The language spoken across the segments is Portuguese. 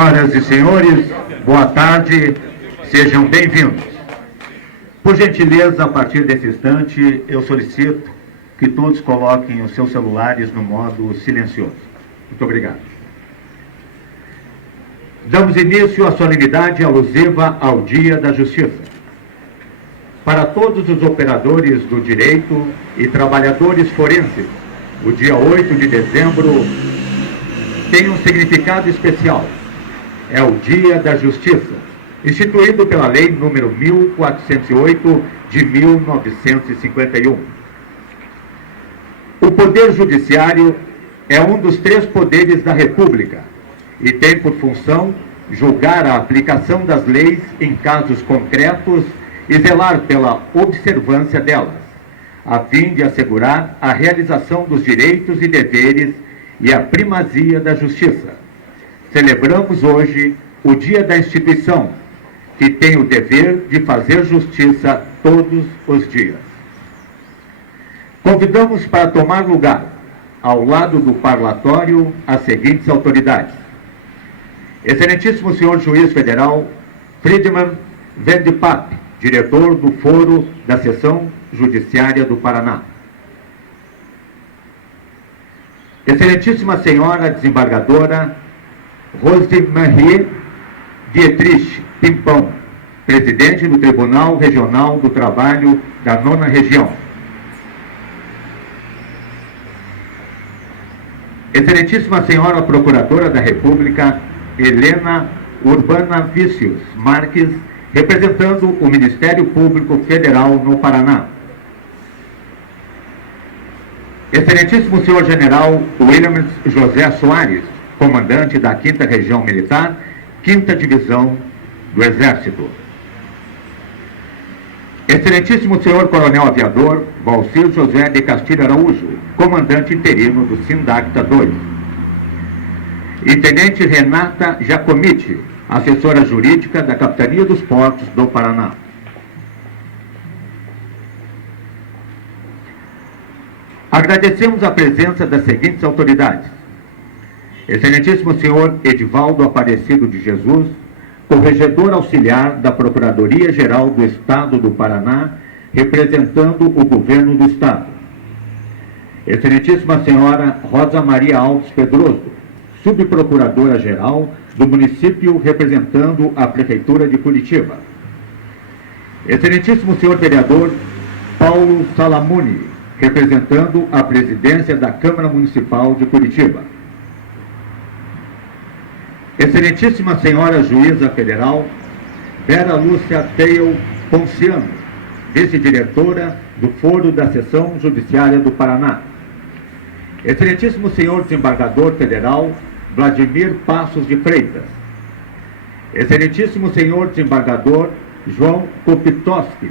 Senhoras e senhores, boa tarde, sejam bem-vindos. Por gentileza, a partir desse instante, eu solicito que todos coloquem os seus celulares no modo silencioso. Muito obrigado. Damos início à solenidade alusiva ao Dia da Justiça. Para todos os operadores do direito e trabalhadores forenses, o dia 8 de dezembro tem um significado especial. É o Dia da Justiça, instituído pela Lei número 1408 de 1951. O Poder Judiciário é um dos 3 poderes da República e tem por função julgar a aplicação das leis em casos concretos e zelar pela observância delas, a fim de assegurar a realização dos direitos e deveres e a primazia da justiça. Celebramos hoje o Dia da Instituição, que tem o dever de fazer justiça todos os dias. Convidamos para tomar lugar, ao lado do parlatório, as seguintes autoridades: Excelentíssimo senhor Juiz Federal Friedman Vendipap, diretor do Foro da Seção Judiciária do Paraná. Excelentíssima senhora desembargadora Rosemarie Dietrich Pimpão, presidente do Tribunal Regional do Trabalho da 9ª Região. Excelentíssima senhora Procuradora da República Helena Urbana Vícios Marques, representando o Ministério Público Federal no Paraná. Excelentíssimo senhor General William José Soares, comandante da 5ª Região Militar, 5ª Divisão do Exército. Excelentíssimo senhor Coronel Aviador Valcir José de Castilho Araújo, comandante interino do Sindacta 2. E Tenente Renata Jacomiti, assessora jurídica da Capitania dos Portos do Paraná. Agradecemos a presença das seguintes autoridades: Excelentíssimo senhor Edivaldo Aparecido de Jesus, corregedor auxiliar da Procuradoria-Geral do Estado do Paraná, representando o Governo do Estado. Excelentíssima senhora Rosa Maria Alves Pedroso, subprocuradora-geral do município, representando a Prefeitura de Curitiba. Excelentíssimo senhor vereador Paulo Salamuni, representando a presidência da Câmara Municipal de Curitiba. Excelentíssima senhora juíza federal Vera Lúcia Teil Ponciano, vice-diretora do Foro da Seção Judiciária do Paraná. Excelentíssimo senhor desembargador federal Vladimir Passos de Freitas. Excelentíssimo senhor desembargador João Kopitoski.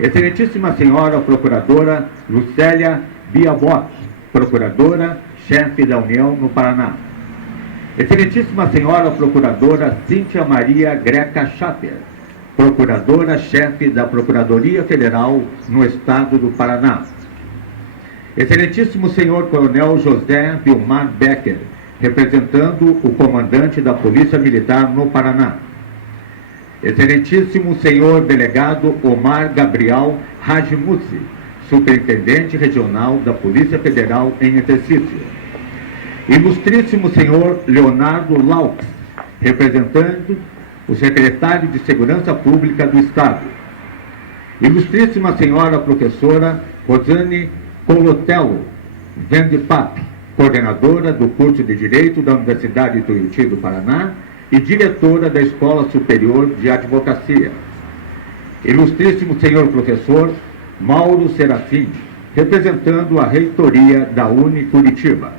Excelentíssima senhora procuradora Lucélia Biabot, procuradora-chefe da União no Paraná. Excelentíssima senhora procuradora Cíntia Maria Greca Chaper, procuradora-chefe da Procuradoria Federal no Estado do Paraná. Excelentíssimo senhor coronel José Vilmar Becker, representando o comandante da Polícia Militar no Paraná. Excelentíssimo senhor delegado Omar Gabriel Hajimussi, superintendente regional da Polícia Federal em exercício. Ilustríssimo senhor Leonardo Laux, representando o secretário de Segurança Pública do Estado. Ilustríssima senhora professora Rosane Colotello Vendipap, coordenadora do curso de Direito da Universidade de Tuiuti do Paraná e diretora da Escola Superior de Advocacia. Ilustríssimo senhor professor Mauro Serafim, representando a reitoria da Uni Curitiba.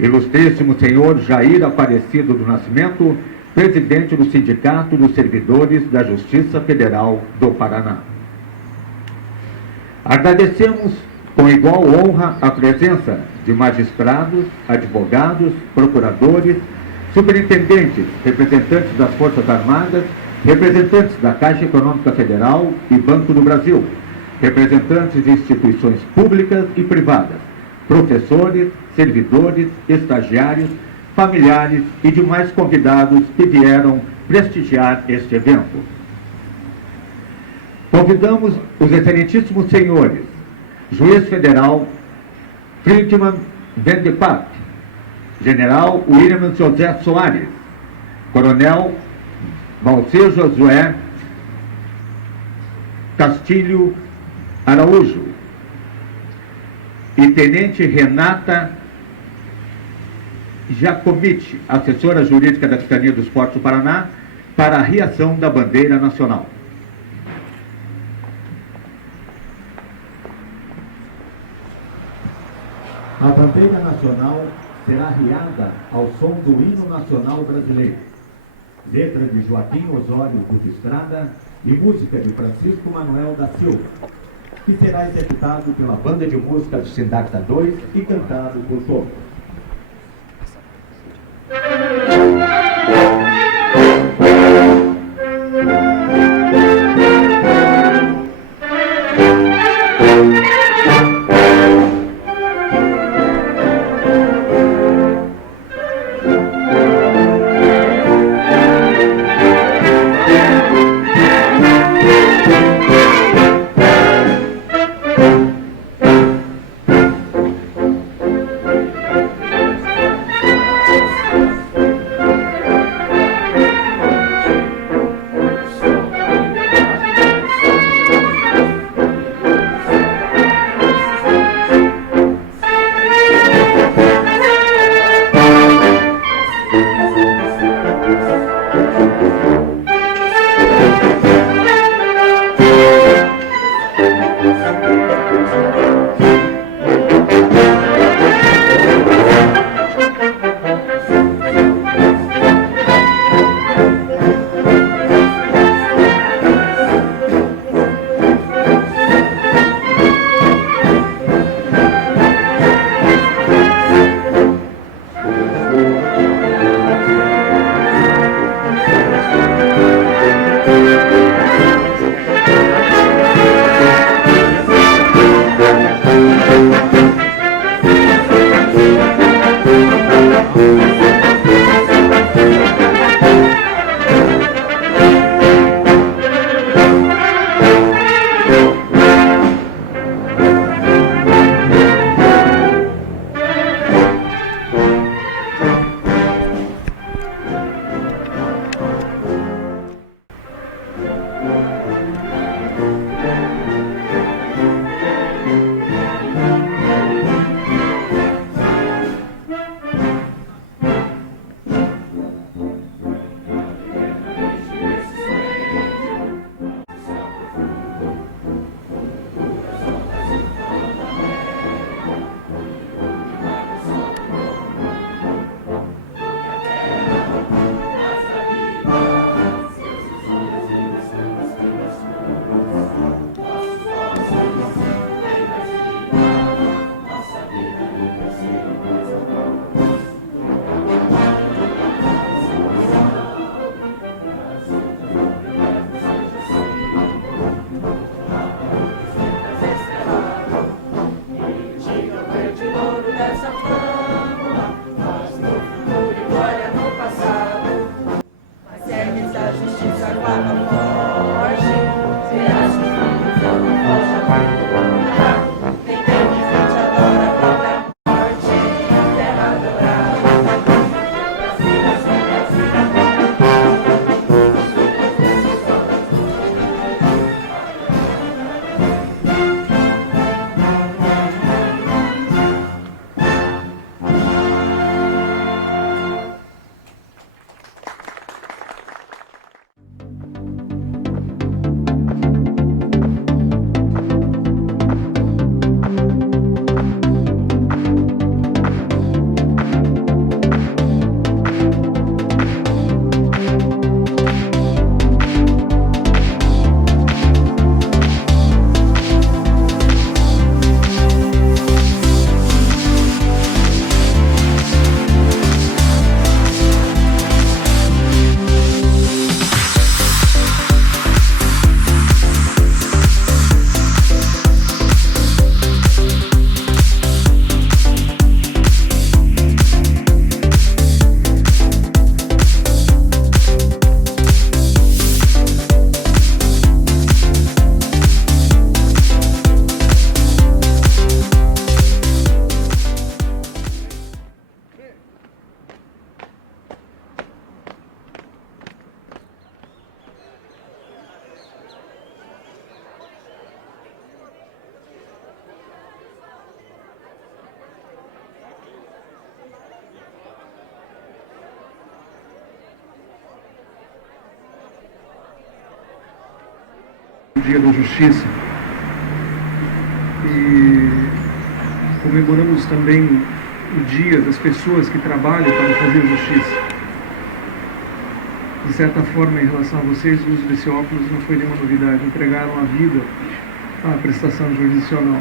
Ilustríssimo senhor Jair Aparecido do Nascimento, presidente do Sindicato dos Servidores da Justiça Federal do Paraná. Agradecemos com igual honra a presença de magistrados, advogados, procuradores, superintendentes, representantes das Forças Armadas, representantes da Caixa Econômica Federal e Banco do Brasil, representantes de instituições públicas e privadas, professores, servidores, estagiários, familiares e demais convidados que vieram prestigiar este evento. Convidamos os excelentíssimos senhores Juiz Federal Friedman Vendepatt, General William José Soares, Coronel Valcir Josué Castilho Araújo e Tenente Renata Jacomite, assessora jurídica da Capitania dos Portos do Paraná, para a reação da bandeira nacional. A bandeira nacional será arriada ao som do hino nacional brasileiro, letra de Joaquim Osório Duque Estrada e música de Francisco Manuel da Silva, que será executado pela Banda de Música do Sindacta 2 e cantado por todos. Dia da Justiça, e comemoramos também o dia das pessoas que trabalham para fazer justiça. De certa forma, em relação a vocês, o uso desse óculos não foi nenhuma novidade. Entregaram a vida à prestação jurisdicional.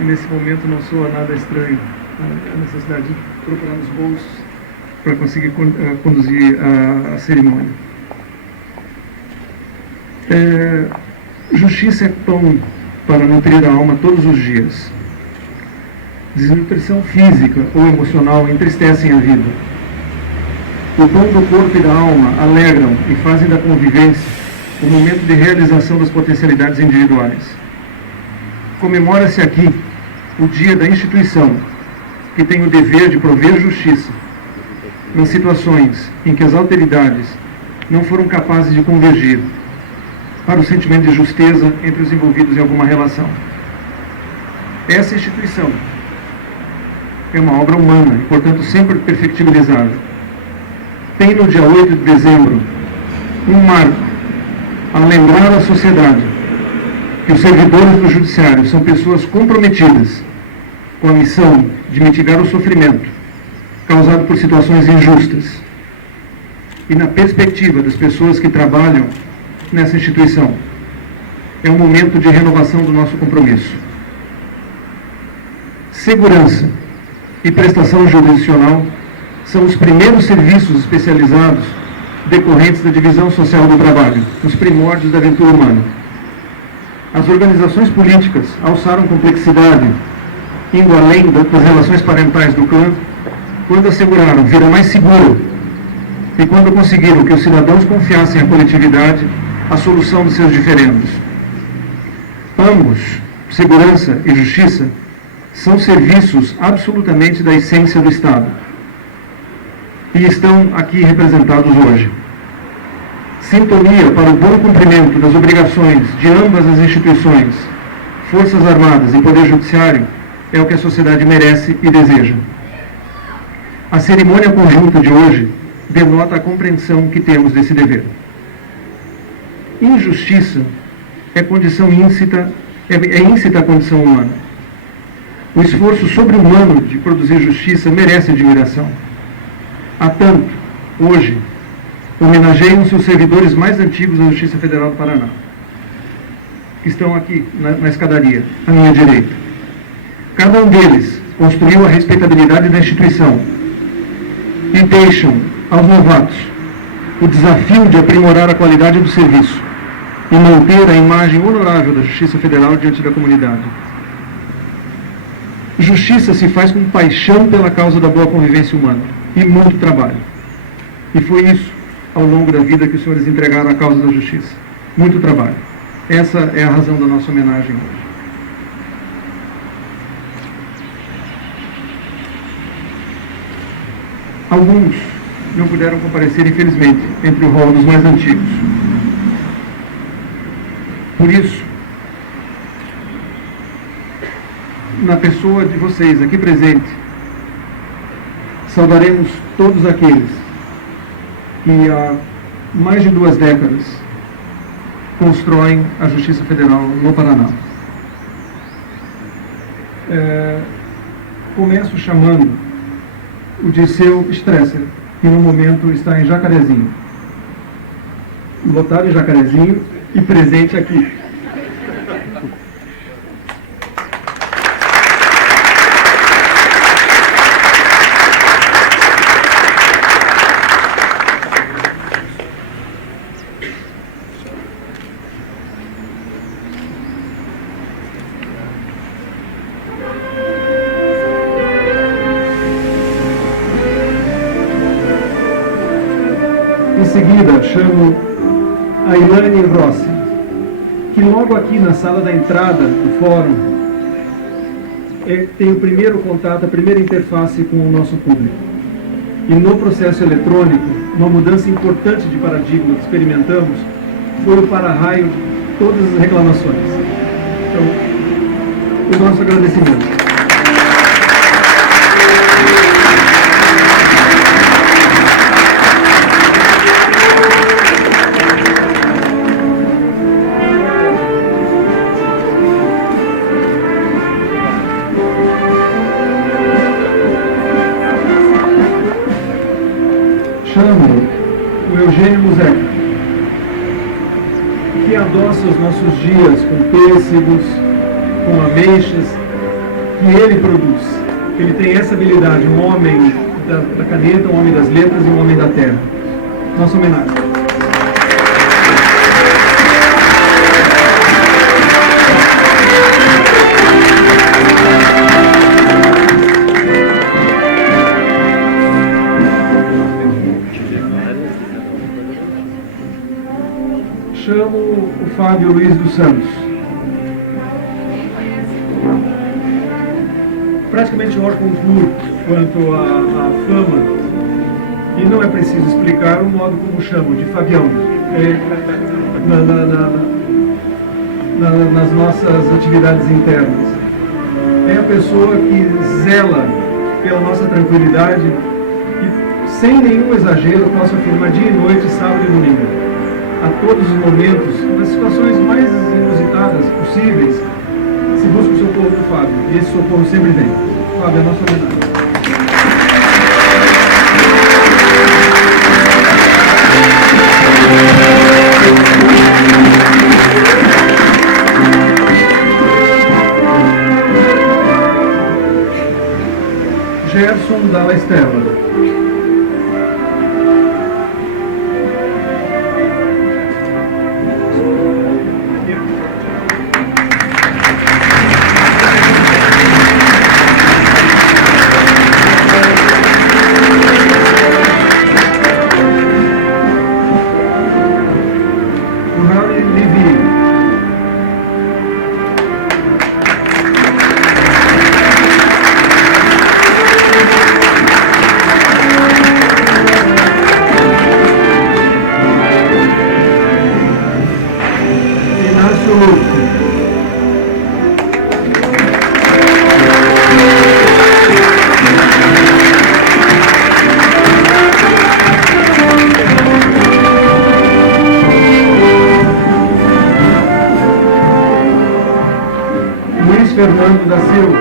E nesse momento não soa nada estranho a necessidade de procurar nos bolsos para conseguir conduzir a cerimônia. Justiça é pão para nutrir a alma todos os dias. Desnutrição física ou emocional entristecem a vida. O pão do corpo e da alma alegram e fazem da convivência o momento de realização das potencialidades individuais. Comemora-se aqui o dia da instituição, que tem o dever de prover justiça nas situações em que as alteridades não foram capazes de convergir para o sentimento de justeza entre os envolvidos em alguma relação. Essa instituição é uma obra humana e, portanto, sempre perfectibilizável. Tem no dia 8 de dezembro um marco a lembrar à sociedade que os servidores do Judiciário são pessoas comprometidas com a missão de mitigar o sofrimento causado por situações injustas e na perspectiva das pessoas que trabalham nessa instituição. É um momento de renovação do nosso compromisso. Segurança e prestação jurisdicional são os primeiros serviços especializados decorrentes da divisão social do trabalho, os primórdios da aventura humana. As organizações políticas alçaram complexidade, indo além das relações parentais do clã, quando asseguraram vida mais segura e quando conseguiram que os cidadãos confiassem à coletividade a solução dos seus diferendos. Ambos, segurança e justiça, são serviços absolutamente da essência do Estado e estão aqui representados hoje. Sintonia para o bom cumprimento das obrigações de ambas as instituições, Forças Armadas e Poder Judiciário, é o que a sociedade merece e deseja. A cerimônia conjunta de hoje denota a compreensão que temos desse dever. Injustiça é condição íncita, é íncita a condição humana. O esforço sobre-humano de produzir justiça merece admiração. Há tanto, hoje, homenageiam-se os servidores mais antigos da Justiça Federal do Paraná, que estão aqui na escadaria, à minha direita. Cada um deles construiu a respeitabilidade da instituição e deixam aos novatos o desafio de aprimorar a qualidade do serviço e manter a imagem honorável da Justiça Federal diante da comunidade. Justiça se faz com paixão pela causa da boa convivência humana e muito trabalho. E foi isso, ao longo da vida, que os senhores entregaram à causa da justiça. Muito trabalho. Essa é a razão da nossa homenagem hoje. Alguns não puderam comparecer, infelizmente, entre o rol dos mais antigos. Por isso, na pessoa de vocês aqui presente, saudaremos todos aqueles que há mais de 2 décadas constroem a Justiça Federal no Paraná. Começo chamando o Dirceu Stresser, que no momento está em Jacarezinho. Lotado em Jacarezinho e presente aqui. Em seguida, chamo a Ilane Rossi, que logo aqui na sala da entrada do fórum tem o primeiro contato, a primeira interface com o nosso público. E no processo eletrônico, uma mudança importante de paradigma que experimentamos foi o para-raio de todas as reclamações. Então, o nosso agradecimento. do Zeca, que adoça os nossos dias com pêssegos, com ameixas, que ele produz. Ele tem essa habilidade, um homem da caneta, um homem das letras e um homem da terra. Nossa homenagem. Chamo o Fábio Luiz dos Santos. Praticamente órgão puro quanto à fama, e não é preciso explicar o modo como chamo, de Fabião. Nas nossas atividades internas. É a pessoa que zela pela nossa tranquilidade e, sem nenhum exagero, posso afirmar dia e noite, sábado e domingo. A todos os momentos, nas situações mais inusitadas possíveis, se busca o socorro do Fábio. E esse socorro sempre vem. Fábio, é a nossa homenagem. Gerson Dalla Estela. Fernando da Silva.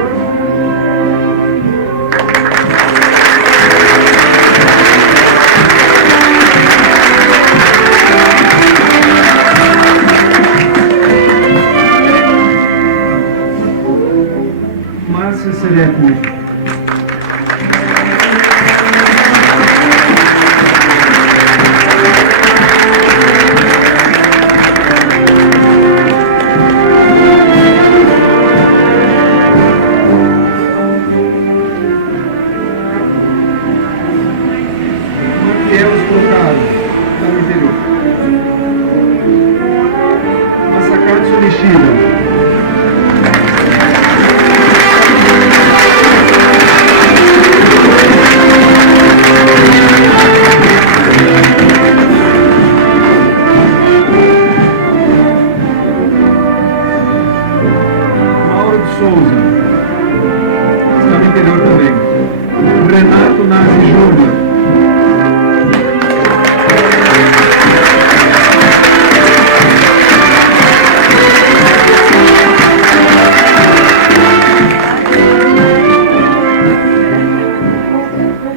Márcia Sereto.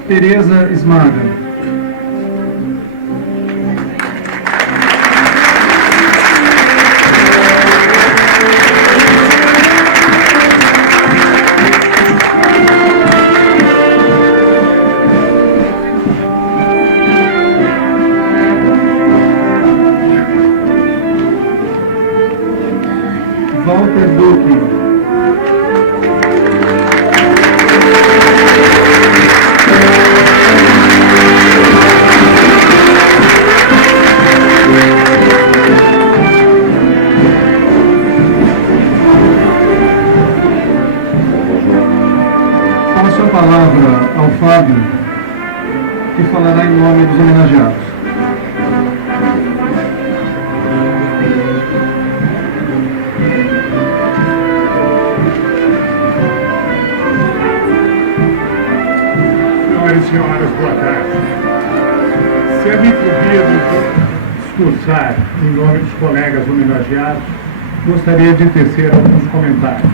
Tereza Esmaga. Walter Duque. Passo a palavra ao Fábio, que falará em nome dos homenageados. Senhoras e senhores, boa tarde. Se é me incumbido discursar em nome dos colegas homenageados, gostaria de tecer alguns comentários.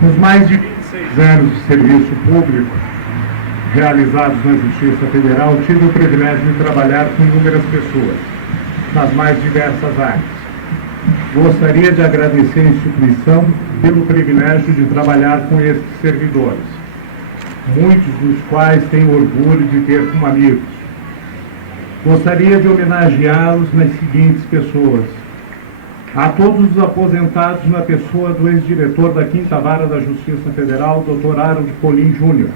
Nos mais de 26 anos de serviço público, realizados na Justiça Federal, tive o privilégio de trabalhar com inúmeras pessoas, nas mais diversas áreas. Gostaria de agradecer a instituição pelo privilégio de trabalhar com estes servidores, muitos dos quais tenho orgulho de ter como amigos. Gostaria de homenageá-los nas seguintes pessoas: a todos os aposentados na pessoa do ex-diretor da 5ª Vara da Justiça Federal, Dr. Harold Polim Júnior,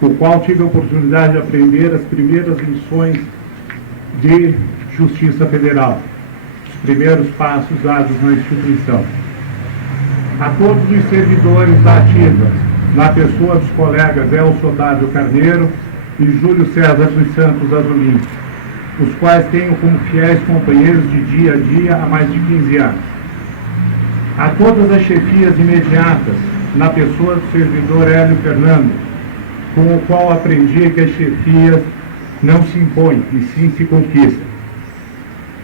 o qual tive a oportunidade de aprender as primeiras lições de Justiça Federal, os primeiros passos dados na instituição. A todos os servidores da ativa, na pessoa dos colegas Elcio Otávio Carneiro e Júlio César dos Santos Azulim, os quais tenho como fiéis companheiros de dia a dia há mais de 15 anos. A todas as chefias imediatas, na pessoa do servidor Hélio Fernando, com o qual aprendi que as chefias não se impõem, e sim se conquistam.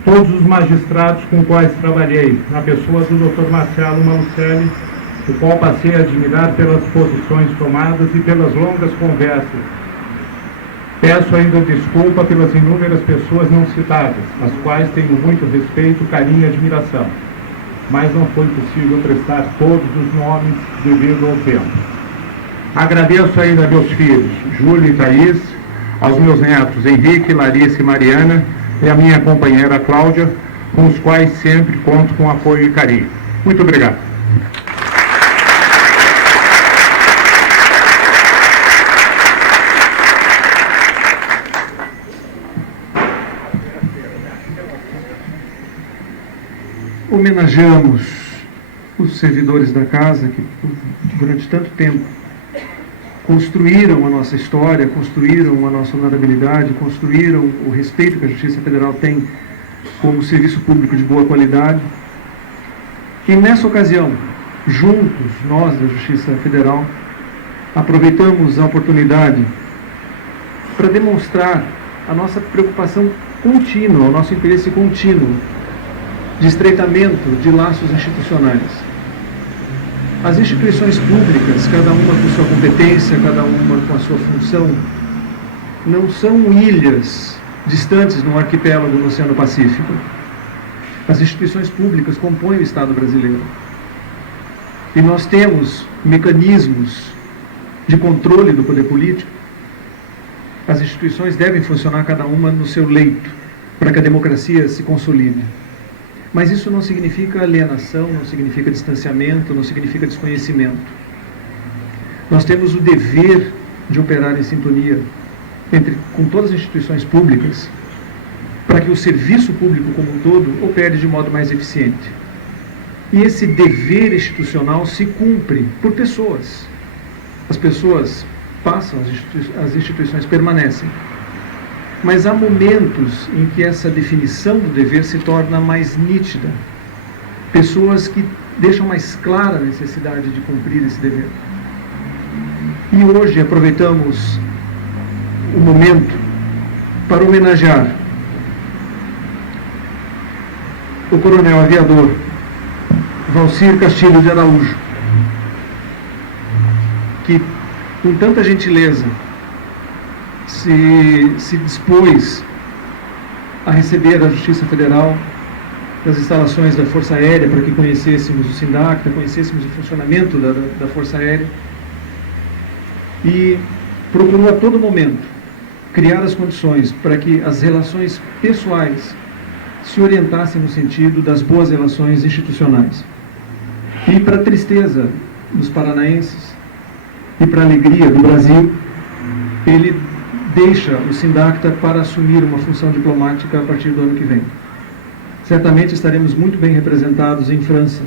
Todos os magistrados com quais trabalhei, na pessoa do Dr. Marcelo Malucelli, o qual passei a admirar pelas posições tomadas e pelas longas conversas. Peço ainda desculpa pelas inúmeras pessoas não citadas, às quais tenho muito respeito, carinho e admiração, mas não foi possível prestar todos os nomes devido ao tempo. Agradeço ainda a meus filhos, Júlio e Thaís, aos meus netos Henrique, Larissa e Mariana, e a minha companheira Cláudia, com os quais sempre conto com apoio e carinho. Muito obrigado. Homenageamos os servidores da casa que, durante tanto tempo, construíram a nossa história, construíram a nossa honorabilidade, construíram o respeito que a Justiça Federal tem como serviço público de boa qualidade. E nessa ocasião, juntos, nós da Justiça Federal, aproveitamos a oportunidade para demonstrar a nossa preocupação contínua, o nosso interesse contínuo de estreitamento de laços institucionais. As instituições públicas, cada uma com sua competência, cada uma com a sua função, não são ilhas distantes num arquipélago no Oceano Pacífico. As instituições públicas compõem o Estado brasileiro. E nós temos mecanismos de controle do poder político. As instituições devem funcionar cada uma no seu leito, para que a democracia se consolide. Mas isso não significa alienação, não significa distanciamento, não significa desconhecimento. Nós temos o dever de operar em sintonia com todas as instituições públicas para que o serviço público como um todo opere de modo mais eficiente. E esse dever institucional se cumpre por pessoas. As pessoas passam, as instituições permanecem. Mas há momentos em que essa definição do dever se torna mais nítida. Pessoas que deixam mais clara a necessidade de cumprir esse dever. E hoje aproveitamos o momento para homenagear o coronel aviador Valcir Castilho de Araújo, que com tanta gentileza se dispôs a receber a Justiça Federal nas instalações da Força Aérea para que conhecêssemos o SINDACTA, conhecêssemos o funcionamento da Força Aérea, e procurou a todo momento criar as condições para que as relações pessoais se orientassem no sentido das boas relações institucionais. E para a tristeza dos paranaenses e para a alegria do Brasil, ele deixa o SINDACTA para assumir uma função diplomática a partir do ano que vem. Certamente estaremos muito bem representados em França,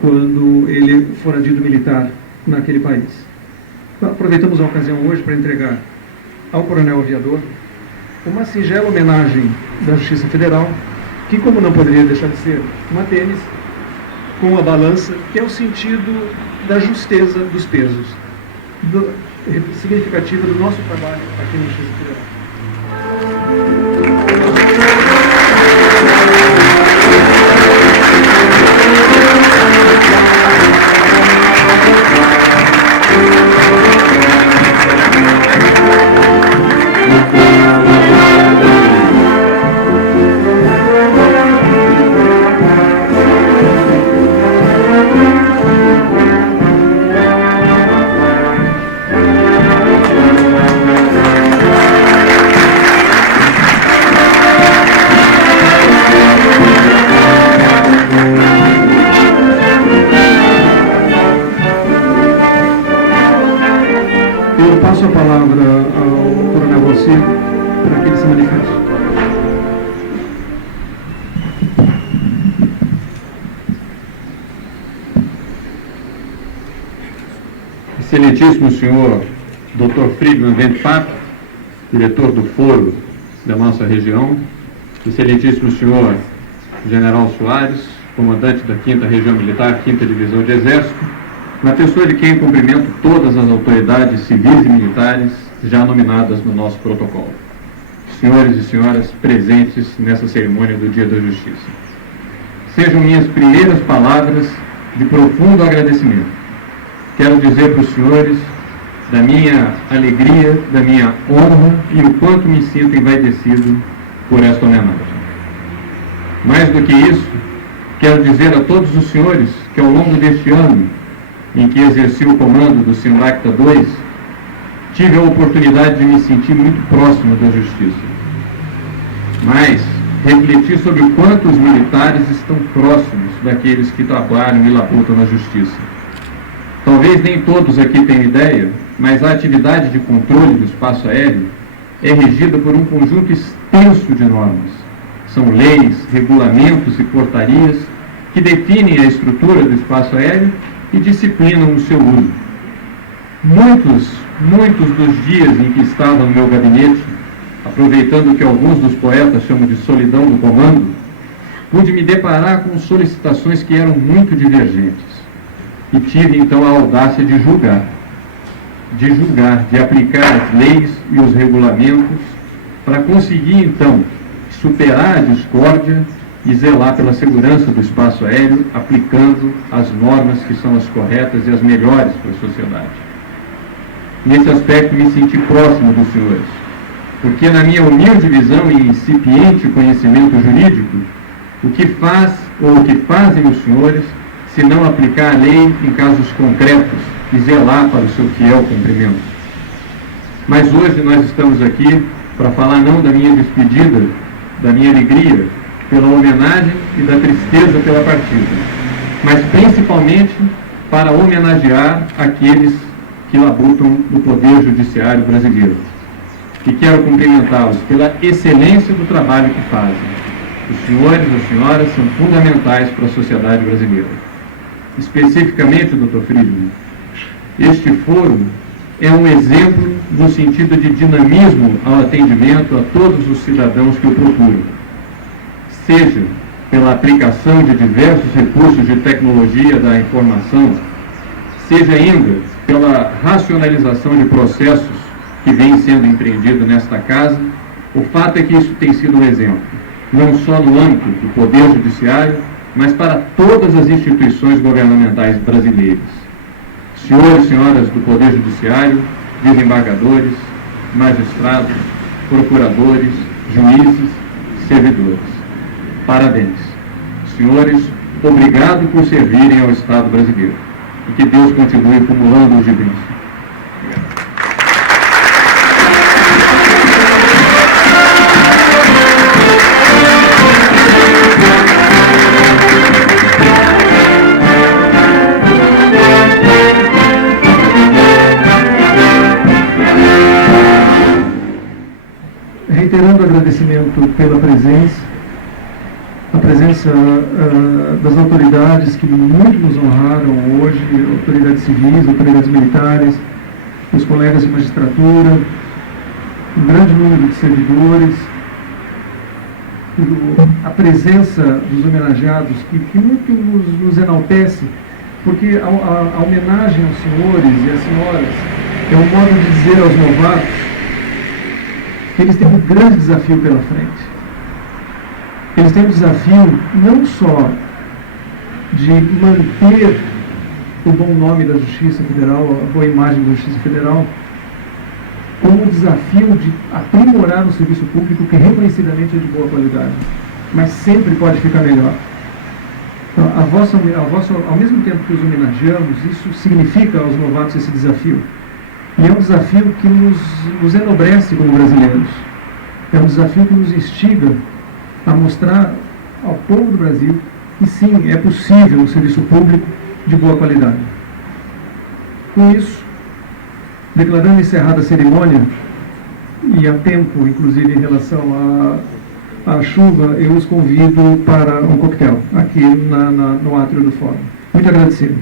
quando ele for adido militar naquele país. Então, aproveitamos a ocasião hoje para entregar ao coronel aviador uma singela homenagem da Justiça Federal, que, como não poderia deixar de ser, uma tênis com a balança, que é o sentido da justeza dos pesos, significativa do nosso trabalho aqui no Justiça Federal. Passo a palavra ao Coronel Valcir para que ele se manifeste. Excelentíssimo senhor Dr. Friedman Vente Pato, diretor do Foro da nossa região, excelentíssimo senhor General Soares, comandante da 5ª Região Militar, 5ª Divisão de Exército, na pessoa de quem cumprimento todas as autoridades civis e militares já nominadas no nosso protocolo. Senhores e senhoras presentes nessa cerimônia do Dia da Justiça. Sejam minhas primeiras palavras de profundo agradecimento. Quero dizer para os senhores da minha alegria, da minha honra e o quanto me sinto envaidecido por esta homenagem. Mais do que isso, quero dizer a todos os senhores que ao longo deste ano em que exerci o comando do Sinlacta 2, tive a oportunidade de me sentir muito próximo da justiça. Mas refleti sobre o quanto os militares estão próximos daqueles que trabalham e labutam na justiça. Talvez nem todos aqui tenham ideia, mas a atividade de controle do espaço aéreo é regida por um conjunto extenso de normas. São leis, regulamentos e portarias que definem a estrutura do espaço aéreo e disciplinam o seu uso. Muitos dos dias em que estava no meu gabinete, aproveitando o que alguns dos poetas chamam de solidão do comando, pude me deparar com solicitações que eram muito divergentes. E tive então a audácia de julgar, de aplicar as leis e os regulamentos para conseguir então superar a discórdia e zelar pela segurança do espaço aéreo, aplicando as normas que são as corretas e as melhores para a sociedade. Nesse aspecto me senti próximo dos senhores, porque na minha humilde visão e incipiente conhecimento jurídico, o que fazem os senhores se não aplicar a lei em casos concretos e zelar para o seu fiel cumprimento. Mas hoje nós estamos aqui para falar não da minha despedida, da minha alegria pela homenagem e da tristeza pela partida, mas principalmente para homenagear aqueles que labutam no Poder Judiciário brasileiro. E quero cumprimentá-los pela excelência do trabalho que fazem. Os senhores e as senhoras são fundamentais para a sociedade brasileira. Especificamente, Dr. Friedman, este foro é um exemplo no sentido de dinamismo ao atendimento a todos os cidadãos que o procuram, seja pela aplicação de diversos recursos de tecnologia da informação, seja ainda pela racionalização de processos que vem sendo empreendido nesta casa. O fato é que isso tem sido um exemplo, não só no âmbito do Poder Judiciário, mas para todas as instituições governamentais brasileiras. Senhores e senhoras do Poder Judiciário, desembargadores, magistrados, procuradores, juízes, servidores. Parabéns. Senhores, obrigado por servirem ao Estado brasileiro. E que Deus continue acumulando os de bênção. Reiterando o agradecimento pela presença, a presença das autoridades que muito nos honraram hoje, autoridades civis, autoridades militares, os colegas de magistratura, um grande número de servidores, a presença dos homenageados, que muito nos enaltece, porque a homenagem aos senhores e às senhoras é um modo de dizer aos novatos que eles têm um grande desafio pela frente. Eles têm um desafio não só de manter o bom nome da Justiça Federal, a boa imagem da Justiça Federal, como o desafio de aprimorar um serviço público que reconhecidamente é de boa qualidade, mas sempre pode ficar melhor. Então, ao mesmo tempo que os homenageamos, isso significa aos novatos esse desafio. E é um desafio que nos enobrece como brasileiros. É um desafio que nos instiga a mostrar ao povo do Brasil que sim, é possível um serviço público de boa qualidade. Com isso, Declarando encerrada a cerimônia, e a tempo, inclusive em relação à chuva, eu os convido para um coquetel aqui no átrio do fórum. Muito agradecido.